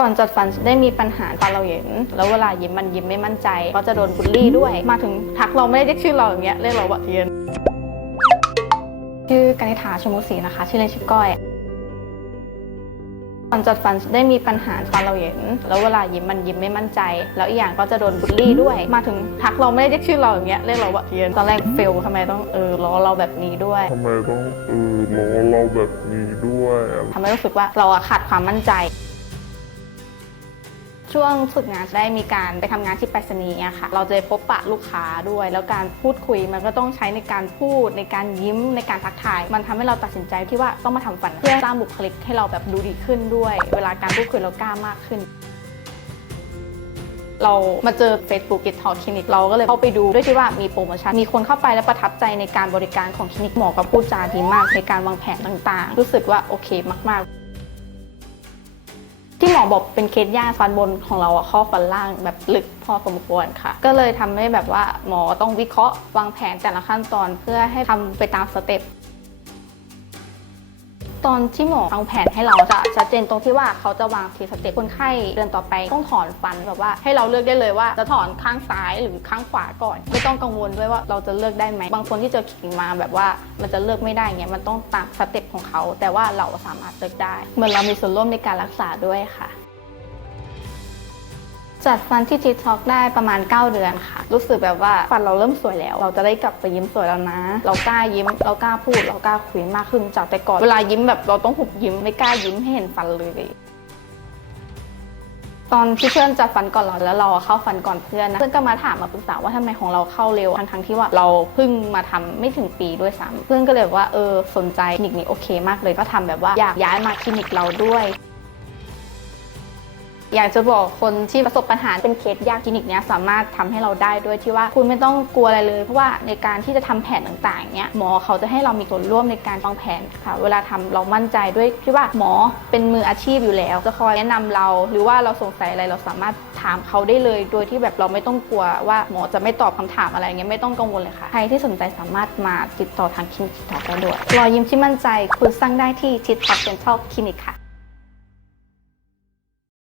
ก่อนจัดฟันได้มีปัญหาตอนเราเห็นแล้วเวลายิ้มมันยิ้มไม่มั่นใจ ก็จะโดนบูลลี่ด้วย มาถึงทักเราไม่ได้เรียกชื่อเราอย่างเงี้ยเรียกเราว่าเทียนชื่อกนิษฐาชมุศรีนะคะ ชื่อเล่นชื่อก้อย ก่อนจัดฟันได้มีปัญหาตอนเราเห็นแล้วเวลายิ้มมันยิ้มไม่มั่นใจ แล้วอีกอย่างก็จะโดนบูลลี่ด้วย มาถึงทักเราไม่ได้เรียกชื่อเราอย่างเงี้ยเรียกเราว่าเทียนตอนแรกเฟลทำไมต้องเออล้อเราแบบนี้ด้วยทำไมต้องเออล้อเราแบบนี้ด้วยทำให้รู้สึกว่าเราอะขาดความมั่นใจ ช่วงฝึกงานได้มีการไปทำงานที่ไปรษณีย์ค่ะ เราจะพบปะลูกค้าด้วย แล้วการพูดคุยมันก็ต้องใช้ในการพูด ในการยิ้มในการทักทาย มันทำให้เราตัดสินใจที่ว่าต้องมาทำฟันเพื่อสร้างบุคลิกให้เราแบบดูดีขึ้นด้วย เวลาการพูดคุยเรากล้ามากขึ้นเรามาเจอ Facebook g i t Talk Clinic เราก็เลยเข้าไปดูด้วยที่ว่ามีโปรโมชั่น มีคนเข้าไปแล้วประทับใจในการบริการของคลินิกหมอก็พูดจาดีมากในการวางแผนต่างๆ รู้สึกว่าโอเคมากๆ หมอบอกเป็นเคสยากฟันบนของเราอะข้อฟันล่างแบบลึกพอสมควรค่ะ ก็เลยทำให้แบบว่าหมอต้องวิเคราะห์วางแผนแต่ละขั้นตอนเพื่อให้ทำไปตามสเต็ป ตอนที่หมอวางแผนให้เราจะชัดเจนตรงที่ว่าเขาจะวางทีสเต็ปคนไข้เดือนต่อไปต้องถอนฟันแบบว่า ให้เราเลือกได้เลยว่าจะถอนข้างซ้ายหรือข้างขวาก่อน ไม่ต้องกังวลด้วยว่าเราจะเลือกได้ไหมบางคนที่เจอขิงมาแบบว่ามันจะเลือกไม่ได้เงี้ยมันต้องตามสเต็ปของเขา แต่ว่าเราสามารถเลือกได้เหมือนเรามีส่วนร่วมในการรักษาด้วยค่ะ จัดฟันที่ทีท็อกได้ประมาณ 9 เดือนค่ะ รู้สึกแบบว่าฟันเราเริ่มสวยแล้ว เราจะได้กลับไปยิ้มสวยแล้วนะ เรากล้ายิ้ม เรากล้าพูด เรากล้าคุยมากขึ้นจากแต่ก่อน เวลายิ้มแบบเราต้องหุบยิ้มไม่กล้ายิ้มให้เห็นฟันเลยตอนที่เพื่อนจัดฟันก่อนเราแล้วเราเข้าฟันก่อนเพื่อนนะเพื่อนก็มาถามมาปรึกษาว่าทำไมของเราเข้าเร็วทั้งทั้งที่ว่าเราเพิ่งมาทำไม่ถึงปีด้วยซ้ำเพื่อนก็เลยว่าเออสนใจคลินิกนี้โอเคมากเลยก็ทำแบบว่าอยากย้ายมาคลินิกเราด้วย อยากจะบอกคนที่ประสบปัญหาเป็นเคสยากคลินิกเนี้ยสามารถทำให้เราได้ด้วยที่ว่าคุณไม่ต้องกลัวอะไรเลย เพราะว่าในการที่จะทำแผนต่างๆเนี้ยหมอเขาจะให้เรามีส่วนร่วมในการวางแผนค่ะ เวลาทำเรามั่นใจด้วยที่ว่าหมอเป็นมืออาชีพอยู่แล้ว จะคอยแนะนำเรา หรือว่าเราสงสัยอะไรเราสามารถถามเขาได้เลย โดยที่แบบเราไม่ต้องกลัวว่าหมอจะไม่ตอบคำถามอะไรเงี้ยไม่ต้องกังวลเลยค่ะใครที่สนใจสามารถมาติดต่อทางคลินิกทิดทอได้ด้วยรอยยิ้มที่มั่นใจคุณสร้างได้ที่ทิดทอกเซ็นทรัลคลินิกค่ะ